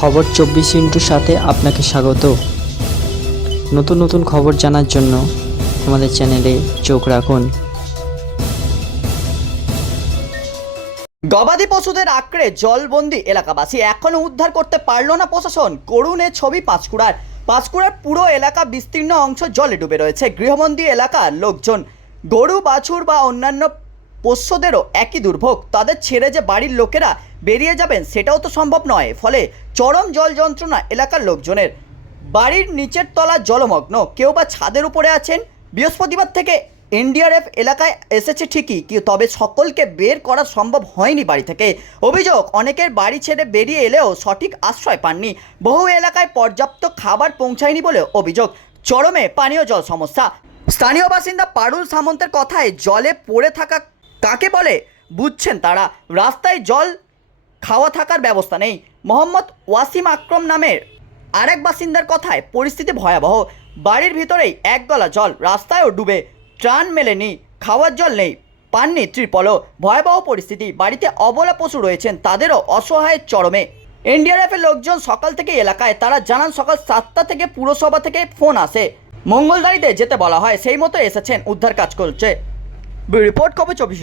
খবর চব্বিশ ইন্টুর সাথে আপনাকে স্বাগত। নতুন নতুন খবর জানার জন্য আমাদের চ্যানেলে চোখ রাখুন। গবাদি পশুদের আঁকড়ে জলবন্দি এলাকাবাসী এখনও উদ্ধার করতে পারল না প্রশাসন। করুণ ছবি পাঁচকুড়ার। পাঁচকুড়ার পুরো এলাকা বিস্তীর্ণ অংশ জলে ডুবে রয়েছে। গৃহবন্দী এলাকার লোকজন গরু, বাছুর বা অন্যান্য পোষ্যদেরও একই দুর্ভোগ। তাদের ছেড়ে যে বাড়ির লোকেরা বেরিয়ে যাবেন, সেটাও তো সম্ভব নয়। ফলে চরম জল যন্ত্রণা এলাকার লোকজনের। বাড়ির নিচের তলা জলমগ্ন। কেউ বা ছাদের উপরে আছেন। বৃহস্পতিবার থেকে এনডিআরএফ এলাকায় এসেছে ঠিকই, কি তবে সকলকে বের করা সম্ভব হয়নি বাড়ি থেকে। অভিযোগ, অনেকের বাড়ি ছেড়ে বেরিয়ে এলেও সঠিক আশ্রয় পাননি। বহু এলাকায় পর্যাপ্ত খাবার পৌঁছায়নি বলে অভিযোগ। চরমে পানীয় জল সমস্যা। স্থানীয় বাসিন্দা পারুল সামন্তের কথায় জলে পড়ে থাকা কাকে বলে? বুঝছেন তারা, রাস্তায় জল খাওয়া থাকার ব্যবস্থা নেই। মোহাম্মদ ওয়াসিম আকরম নামের আরেক বাসিন্দার কথায় পরিস্থিতি ভয়াবহ। বাড়ির ভিতরেই এক গলা জল, রাস্তায়ও ডুবে ত্রাণ মেলেনি, খাওয়ার জল নেই, পাননি ত্রিপলও। ভয়াবহ পরিস্থিতি, বাড়িতে অবলা পশু রয়েছেন, তাদেরও অসহায়ের চরমে। এনডিআরএফের লোকজন সকাল থেকে এলাকায়, তারা জানান সকাল সাতটা থেকে পুরসভা থেকে ফোন আসে। মঙ্গলদারিতে যেতে বলা হয়, সেই মতো এসেছেন, উদ্ধার কাজ করছে রিপোর্ট কবে? চব্বিশ